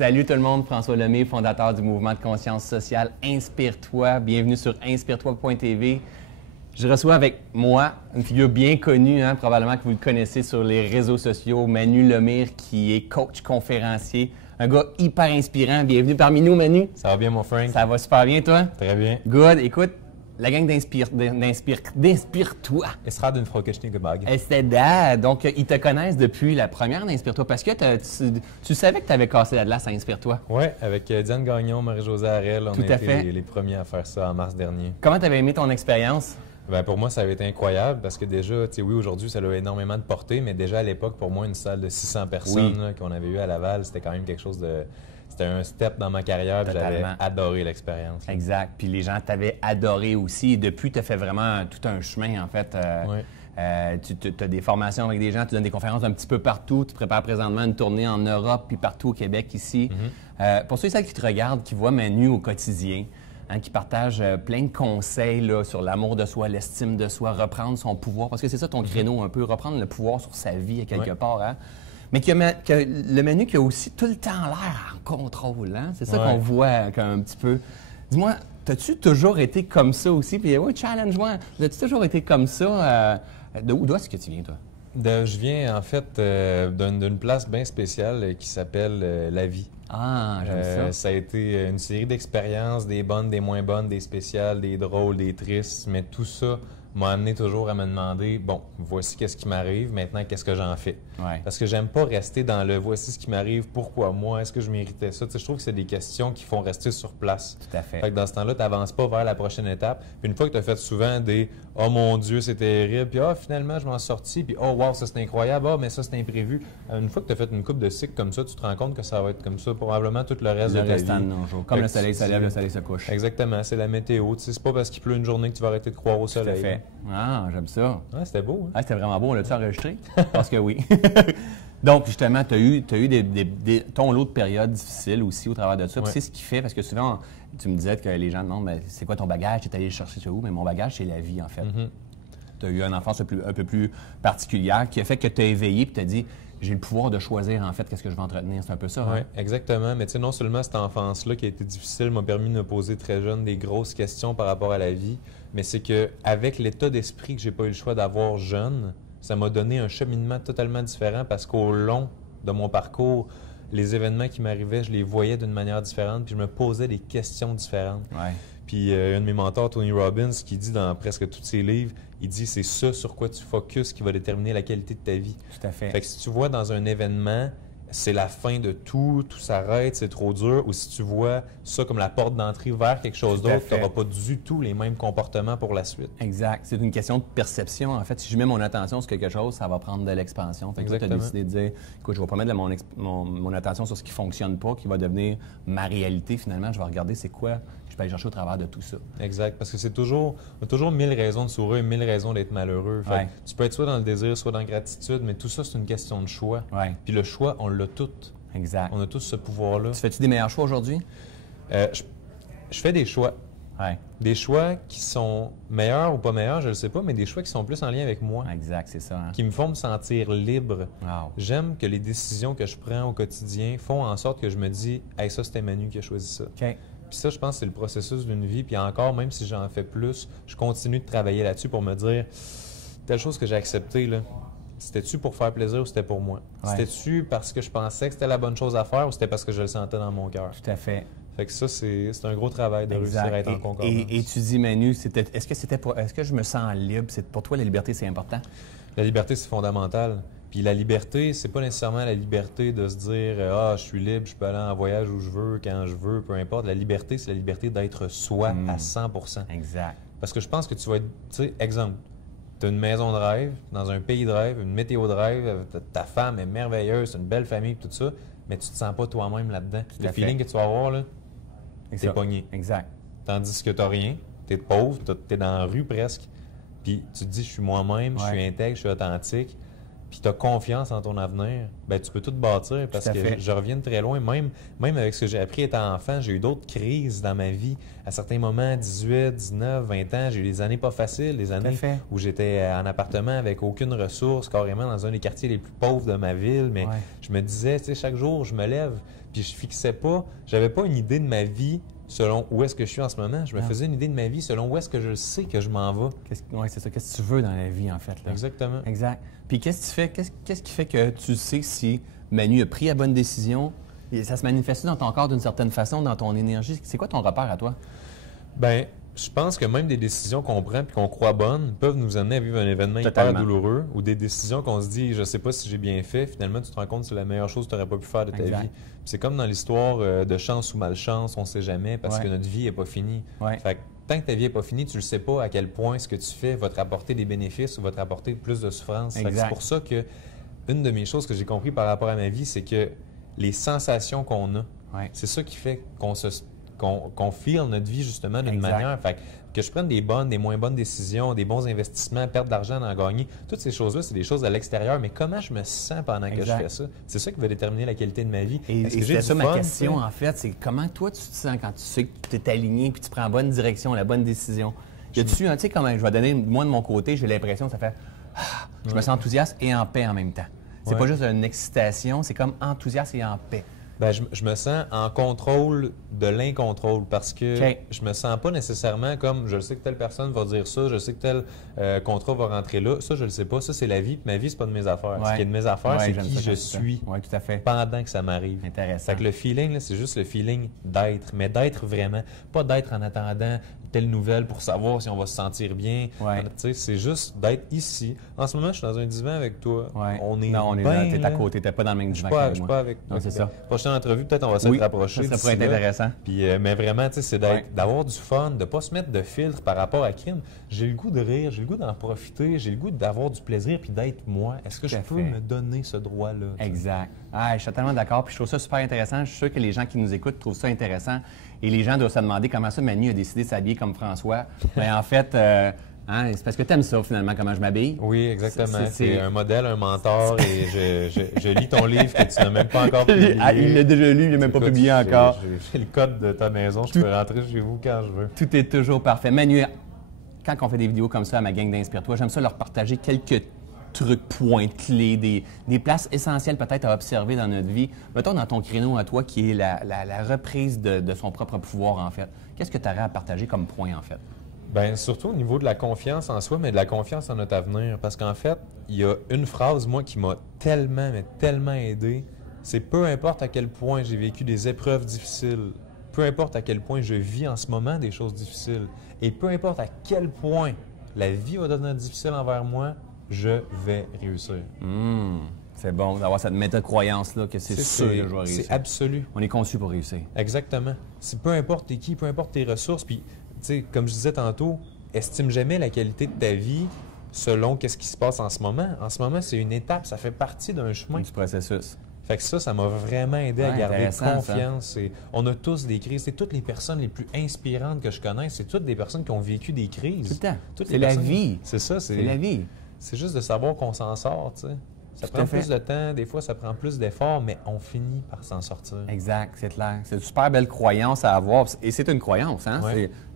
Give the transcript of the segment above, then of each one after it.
Salut tout le monde, François Lemay, fondateur du mouvement de conscience sociale Inspire-toi. Bienvenue sur inspire-toi.tv. Je reçois avec moi une figure bien connue, probablement que vous le connaissez sur les réseaux sociaux, Manu Lemire, qui est coach conférencier. Un gars hyper inspirant. Bienvenue parmi nous, Manu. Ça va bien, mon Frank? Ça va super bien, toi? Très bien. Good. Écoute, la gang d'Inspire-toi. Estrade Frokeshnik-Bag. C'était dad. Donc, ils te connaissent depuis la première d'Inspire-toi parce que tu savais que tu avais cassé la glace à Inspire-toi. Oui, avec Diane Gagnon, Marie-Josée Harel, on a été les premiers à faire ça en mars dernier. Comment tu avais aimé ton expérience? Bien, pour moi, ça avait été incroyable parce que déjà, oui, aujourd'hui, ça a énormément de portée, mais déjà à l'époque, pour moi, une salle de 600 personnes qu'on avait eue à Laval, c'était quand même quelque chose de... C'était un step dans ma carrière, puis j'avais adoré l'expérience. Exact. Puis les gens t'avaient adoré aussi. Et depuis, tu as fait vraiment tout un chemin, en fait. Tu as des formations avec des gens, tu donnes des conférences un petit peu partout. Tu prépares présentement une tournée en Europe, puis partout au Québec, ici. Pour ceux et celles qui te regardent, qui voient Manu au quotidien, qui partagent plein de conseils là, sur l'amour de soi, l'estime de soi, reprendre son pouvoir, parce que c'est ça ton créneau un peu, reprendre le pouvoir sur sa vie à quelque part. Mais que le Manu qui a aussi tout le temps l'air en contrôle. C'est ça qu'on voit un petit peu. Dis-moi, as-tu toujours été comme ça aussi? Puis oui, challenge-moi. As-tu toujours été comme ça? D'où est-ce que tu viens, toi? Je viens, en fait, d'une place bien spéciale qui s'appelle La Vie. Ah, j'aime ça. Ça a été une série d'expériences, des bonnes, des moins bonnes, des spéciales, des drôles, des tristes, mais tout ça m'a amené toujours à me demander, bon, voici qu'est-ce qui m'arrive, maintenant qu'est-ce que j'en fais? Parce que j'aime pas rester dans le voici ce qui m'arrive, pourquoi moi, est-ce que je méritais ça? Tu sais, je trouve que c'est des questions qui font rester sur place. Tout à fait. Fait que dans ce temps-là, tu n'avances pas vers la prochaine étape. Puis une fois que tu as fait souvent des oh mon Dieu, c'est terrible, puis finalement je m'en suis sorti, puis oh wow, ça c'est incroyable, mais ça c'est imprévu. Une fois que tu as fait une couple de cycles comme ça, tu te rends compte que ça va être comme ça probablement tout le reste de ta vie. De nos jours. Comme le soleil se lève, le soleil se couche. Exactement, c'est la météo. Tu sais, c'est pas parce qu'il pleut une journée que tu vas arrêter de croire au soleil. Tout à fait. Ah, j'aime ça. C'était beau. Hein? C'était vraiment beau. On l'a-tu enregistré? Parce que oui. Donc, justement, tu as eu ton lot de périodes difficiles aussi au travers de ça. Puis c'est ce qui fait, parce que souvent, tu me disais que les gens demandent c'est quoi ton bagage? Tu es allé le chercher sur où? Mais mon bagage, c'est la vie, en fait. Tu as eu une enfance un peu plus particulière qui a fait que tu as éveillé et tu as dit j'ai le pouvoir de choisir, en fait, qu'est-ce que je vais entretenir. C'est un peu ça. Oui, exactement. Mais tu sais, non seulement cette enfance-là qui a été difficile m'a permis de me poser très jeune des grosses questions par rapport à la vie, mais c'est qu'avec l'état d'esprit que j'ai pas eu le choix d'avoir jeune, ça m'a donné un cheminement totalement différent parce qu'au long de mon parcours, les événements qui m'arrivaient, je les voyais d'une manière différente, puis je me posais des questions différentes. Puis un de mes mentors, Tony Robbins, qui dit dans presque tous ses livres, il dit c'est ça sur quoi tu focuses qui va déterminer la qualité de ta vie. Tout à fait. Fait que si tu vois dans un événement, c'est la fin de tout s'arrête, c'est trop dur, ou si tu vois ça comme la porte d'entrée vers quelque chose d'autre, tu n'auras pas du tout les mêmes comportements pour la suite. Exact. C'est une question de perception. En fait, si je mets mon attention sur quelque chose, ça va prendre de l'expansion. Fait que tu as décidé de dire, écoute, je ne vais pas mettre mon attention sur ce qui ne fonctionne pas, qui va devenir ma réalité finalement. Je vais regarder c'est quoi je peux aller chercher au travers de tout ça. Exact. Parce que on a toujours 1000 raisons de sourire, 1000 raisons d'être malheureux. Fait tu peux être soit dans le désir, soit dans la gratitude, mais tout ça, c'est une question de choix. Puis le choix, on l'a tout. Exact. On a tous ce pouvoir-là. Tu fais-tu des meilleurs choix aujourd'hui? Je fais des choix. Des choix qui sont meilleurs ou pas meilleurs, je ne le sais pas, mais des choix qui sont plus en lien avec moi. Exact, c'est ça. Qui me font me sentir libre. Wow. J'aime que les décisions que je prends au quotidien font en sorte que je me dis « Hey, ça, c'était Manu qui a choisi ça. Puis ça, je pense que c'est le processus d'une vie. Puis encore, même si j'en fais plus, je continue de travailler là-dessus pour me dire telle chose que j'ai acceptée, là, c'était-tu pour faire plaisir ou c'était pour moi? C'était-tu parce que je pensais que c'était la bonne chose à faire ou c'était parce que je le sentais dans mon cœur? Tout à fait. Fait que ça, c'est un gros travail de réussir à être en concordance. Et tu dis, Manu, est-ce que je me sens libre? Pour toi, la liberté, c'est important? La liberté, c'est fondamental. Puis la liberté, c'est pas nécessairement la liberté de se dire « Ah, je suis libre, je peux aller en voyage où je veux, quand je veux, peu importe. » La liberté, c'est la liberté d'être soi à 100%. Exact. Parce que je pense que tu vas être... Tu sais, exemple, tu as une maison de rêve, dans un pays de rêve, une météo de rêve, ta femme est merveilleuse, c'est une belle famille, tout ça, mais tu te sens pas toi-même là-dedans. Le feeling que tu vas avoir, là, t'es pogné. Exact. Tandis que tu n'as rien, tu es pauvre, tu es dans la rue presque, puis tu te dis « Je suis moi-même, je suis intègre, je suis authentique. » puis tu as confiance en ton avenir, ben tu peux tout bâtir parce que je reviens de très loin. Même avec ce que j'ai appris étant enfant, j'ai eu d'autres crises dans ma vie. À certains moments, 18, 19, 20 ans, j'ai eu des années pas faciles, des années où j'étais en appartement avec aucune ressource, carrément dans un des quartiers les plus pauvres de ma ville. Mais je me disais, tu sais, chaque jour, je me lève, puis je fixais pas, j'avais pas une idée de ma vie selon où est-ce que je suis en ce moment. Je me faisais une idée de ma vie selon où est-ce que je sais que je m'en vais. Oui, c'est ça. Qu'est-ce que tu veux dans la vie, en fait? Là? Exactement. Exact. Puis qu'est-ce qui fait que tu sais si Manu a pris la bonne décision? Et ça se manifeste dans ton corps d'une certaine façon, dans ton énergie. C'est quoi ton repère à toi? Bien, je pense que même des décisions qu'on prend et qu'on croit bonnes peuvent nous amener à vivre un événement hyper douloureux ou des décisions qu'on se dit « je sais pas si j'ai bien fait », finalement tu te rends compte que c'est la meilleure chose que tu n'aurais pas pu faire de ta vie. C'est comme dans l'histoire de chance ou malchance, on ne sait jamais parce que notre vie n'est pas finie. Fait que, tant que ta vie n'est pas finie, tu ne sais pas à quel point ce que tu fais va te rapporter des bénéfices ou va te rapporter plus de souffrance. C'est pour ça que une de mes choses que j'ai compris par rapport à ma vie, c'est que les sensations qu'on a, c'est ça qui fait qu'on feel notre vie justement d'une manière. Fait que je prenne des bonnes, des moins bonnes décisions, des bons investissements, perdre de l'argent, en gagner, toutes ces choses-là, c'est des choses à l'extérieur. Mais comment je me sens pendant que je fais ça? C'est ça qui va déterminer la qualité de ma vie. Et c'est ça ma question, en fait. C'est comment toi, tu te sens quand tu sais que tu es aligné puis tu prends la bonne direction, la bonne décision? Y a-tu, tu sais, comment je vais donner, moi, de mon côté, j'ai l'impression que ça fait je me sens enthousiaste et en paix en même temps. C'est pas juste une excitation, c'est comme enthousiaste et en paix. Bien, je me sens en contrôle de l'incontrôle parce que je me sens pas nécessairement comme je sais que telle personne va dire ça, je sais que tel contrat va rentrer là. Ça, je le sais pas. Ça, c'est la vie. Puis ma vie, c'est pas de mes affaires. Ce qui est de mes affaires, c'est qui je suis tout à fait. pendant que ça m'arrive. Intéressant. Fait que le feeling, c'est juste le feeling d'être, mais d'être vraiment. Pas d'être en attendant telle nouvelle pour savoir si on va se sentir bien. C'est juste d'être ici. En ce moment, je suis dans un divan avec toi. On est là. T'es à côté. T'es pas dans le même divan que moi. Je suis pas avec toi. Non, c'est ça. Prochaine entrevue, peut-être on va se rapprocher. Ça pourrait être intéressant. Puis, mais vraiment, c'est d'avoir du fun, de ne pas se mettre de filtre par rapport à crime. J'ai le goût de rire, j'ai le goût d'en profiter, j'ai le goût d'avoir du plaisir puis d'être moi. Est-ce que je peux me donner ce droit-là? Exact. Je suis totalement d'accord. Puis je trouve ça super intéressant. Je suis sûr que les gens qui nous écoutent trouvent ça intéressant. Et les gens doivent se demander comment ça Manu a décidé de s'habiller comme François. Bien, en fait, c'est parce que tu aimes ça, finalement, comment je m'habille. Oui, exactement. C'est un modèle, un mentor, et je lis ton livre que tu n'as même pas encore publié. Il l'a déjà lu, il n'a même pas publié encore. J'ai le code de ta maison, je peux rentrer chez vous quand je veux. Tout est toujours parfait. Manu, quand on fait des vidéos comme ça à ma gang d'Inspire-toi, j'aime ça leur partager quelques trucs, points clés, des places essentielles peut-être à observer dans notre vie. Mettons dans ton créneau à toi qui est la reprise de son propre pouvoir, en fait. Qu'est-ce que tu aurais à partager comme point, en fait? Bien, surtout au niveau de la confiance en soi, mais de la confiance en notre avenir. Parce qu'en fait, il y a une phrase, moi, qui m'a tellement, mais tellement aidé. C'est peu importe à quel point j'ai vécu des épreuves difficiles, peu importe à quel point je vis en ce moment des choses difficiles, et peu importe à quel point la vie va devenir difficile envers moi, je vais réussir. C'est bon d'avoir cette méta-croyance-là que c'est sûr que je vais réussir. C'est absolu. On est conçu pour réussir. Exactement. Peu importe t'es qui, peu importe tes ressources, puis, tu sais, comme je disais tantôt, estime jamais la qualité de ta vie selon qu'est-ce qui se passe en ce moment. En ce moment, c'est une étape, ça fait partie d'un chemin. Du processus. Fait que ça m'a vraiment aidé à garder confiance. On a tous des crises. C'est toutes les personnes les plus inspirantes que je connais, c'est toutes des personnes qui ont vécu des crises. Tout le temps. C'est la vie. C'est ça. C'est la vie. C'est juste de savoir qu'on s'en sort, tu sais. Ça prend plus de temps, des fois ça prend plus d'efforts, mais on finit par s'en sortir. Exact, c'est clair. C'est une super belle croyance à avoir. Et c'est une croyance, hein?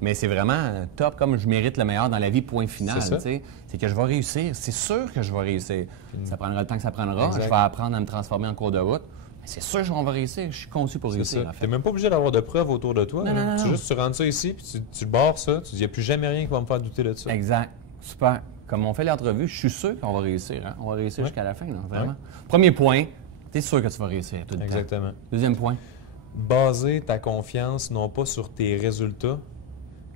Mais c'est vraiment top, comme je mérite le meilleur dans la vie, point final. C'est que je vais réussir. C'est sûr que je vais réussir. Ça prendra le temps que ça prendra. Je vais apprendre à me transformer en cours de route. Mais c'est sûr qu'on va réussir. Je suis conçu pour réussir. Tu n'es même pas obligé d'avoir de preuves autour de toi. Non. Tu rentres ça ici, puis tu barres ça. Tu dis, il n'y a plus jamais rien qui va me faire douter de ça. Exact. Super. Comme on fait l'entrevue, je suis sûr qu'on va réussir. Hein? On va réussir jusqu'à la fin, là, vraiment. Premier point, tu es sûr que tu vas réussir tout le temps. Exactement. Deuxième point. Baser ta confiance non pas sur tes résultats,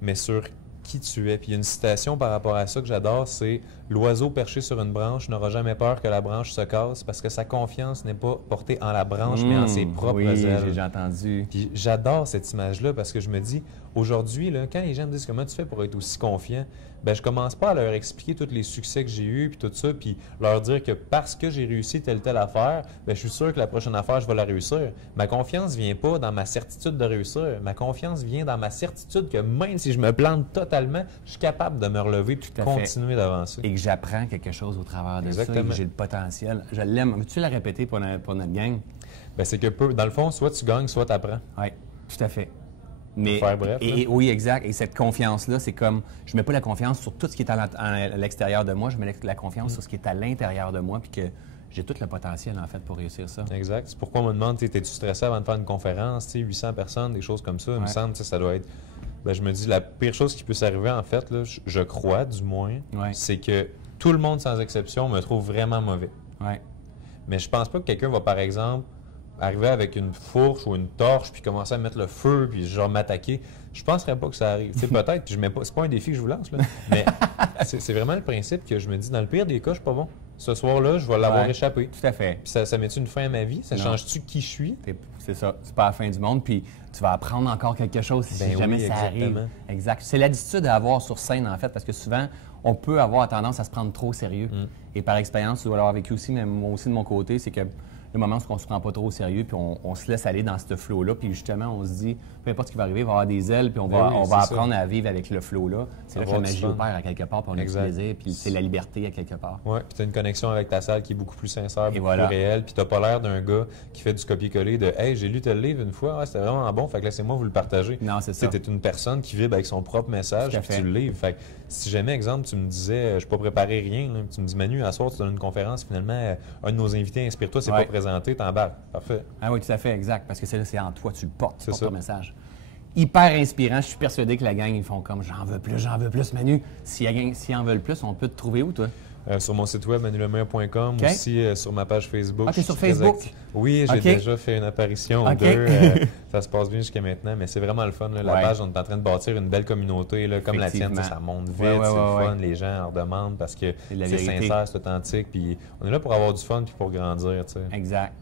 mais sur qui tu es. Puis il y a une citation par rapport à ça que j'adore, c'est « L'oiseau perché sur une branche n'aura jamais peur que la branche se casse parce que sa confiance n'est pas portée en la branche, mais en ses propres ailes. » Oui, j'ai entendu. Puis j'adore cette image-là parce que je me dis, aujourd'hui, là, quand les gens me disent « Comment tu fais pour être aussi confiant? » Bien, je commence pas à leur expliquer tous les succès que j'ai eus, puis tout ça, puis leur dire que parce que j'ai réussi telle affaire, bien, je suis sûr que la prochaine affaire, je vais la réussir. Ma confiance vient pas dans ma certitude de réussir. Ma confiance vient dans ma certitude que même si je me plante totalement mentalement, je suis capable de me relever puis de continuer d'avancer. Et que j'apprends quelque chose au travers de ça, et que j'ai le potentiel. Je l'aime. Veux-tu la répéter pour notre gang? Bien, c'est que, dans le fond, soit tu gagnes, soit tu apprends. Oui, tout à fait. Mais, faire bref, oui, exact. Et cette confiance-là, c'est comme, je ne mets pas la confiance sur tout ce qui est à l'extérieur de moi, je mets la confiance sur ce qui est à l'intérieur de moi, puis que j'ai tout le potentiel, en fait, pour réussir ça. Exact. C'est pourquoi on me demande, es-tu stressé avant de faire une conférence, 800 personnes, des choses comme ça. Il me semble, ça doit être... Bien, je me dis, la pire chose qui peut s'arriver, en fait, là, je crois, du moins, c'est que tout le monde, sans exception, me trouve vraiment mauvais. Ouais. Mais je pense pas que quelqu'un va, par exemple, arriver avec une fourche ou une torche, puis commencer à mettre le feu, puis genre m'attaquer. Je penserais pas que ça arrive. Peut-être, puis je mets pas. C'est pas un défi que je vous lance, là. Mais c'est vraiment le principe que je me dis, dans le pire des cas, je suis pas bon. Ce soir-là, je vais l'avoir échappé. Tout à fait. Puis ça met-tu une fin à ma vie? Ça change-tu qui je suis? C'est ça. C'est pas la fin du monde. Puis tu vas apprendre encore quelque chose si jamais ça arrive. Exact. C'est l'attitude à avoir sur scène, en fait, parce que souvent, on peut avoir tendance à se prendre trop au sérieux. Et par expérience, tu dois l'avoir vécu aussi, mais moi aussi de mon côté, c'est que le moment où on se prend pas trop au sérieux, puis on se laisse aller dans ce flow-là, puis justement, on se dit, peu importe ce qui va arriver, il va y avoir des ailes, puis on va apprendre à vivre avec le flow-là. C'est là que la magie opère à quelque part, puis on a du plaisir, puis c'est la liberté à quelque part. Oui, puis tu as une connexion avec ta salle qui est beaucoup plus sincère, beaucoup plus réelle, puis tu n'as pas l'air d'un gars qui fait du copier-coller de « Hey, j'ai lu tel livre une fois, c'était vraiment bon, fait que laissez-moi vous le partager. » Non, c'est ça. Tu es une personne qui vibre avec son propre message, puis tu le livres. Fait que si jamais, exemple, tu me disais, je ne suis pas préparé rien, là, tu me dis, Manu, à soir, tu donnes une conférence, finalement, un de nos invités, Inspire-toi, c'est pas présenté, t'embarques. Parfait. Ah oui, tout à fait, exact. Parce que c'est en toi, tu le portes, tu portes ton message. Hyper inspirant. Je suis persuadé que la gang, ils font comme j'en veux plus, Manu. S'ils en veulent plus, on peut te trouver où, toi? Sur mon site web, manulemeilleur.com, aussi sur ma page Facebook. OK, sur Facebook? Oui, j'ai déjà fait une apparition ou deux. Ça se passe bien jusqu'à maintenant, mais c'est vraiment le fun. Là. La page, on est en train de bâtir une belle communauté, là, comme la tienne. Ça monte vite, c'est le fun. Les gens en redemandent parce que c'est sincère, c'est authentique. Puis on est là pour avoir du fun puis pour grandir. T'sais. Exact.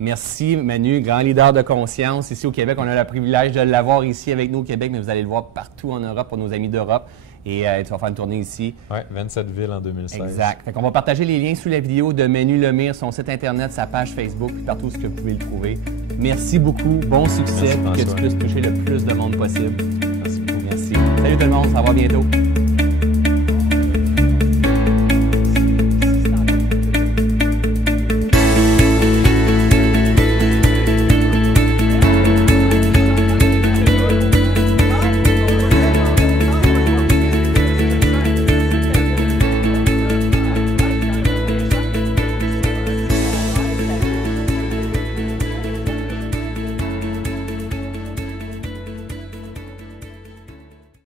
Merci, Manu, grand leader de conscience. Ici au Québec, on a le privilège de l'avoir ici avec nous au Québec, mais vous allez le voir partout en Europe pour nos amis d'Europe. Et tu vas faire une tournée ici. Oui, 27 villes en 2016. Exact. Fait qu'on va partager les liens sous la vidéo de Manu Lemire, son site Internet, sa page Facebook, puis partout où vous pouvez le trouver. Merci beaucoup. Bon succès. Que tu puisses toucher le plus de monde possible. Merci beaucoup. Merci. Salut tout le monde. On se revoit bientôt.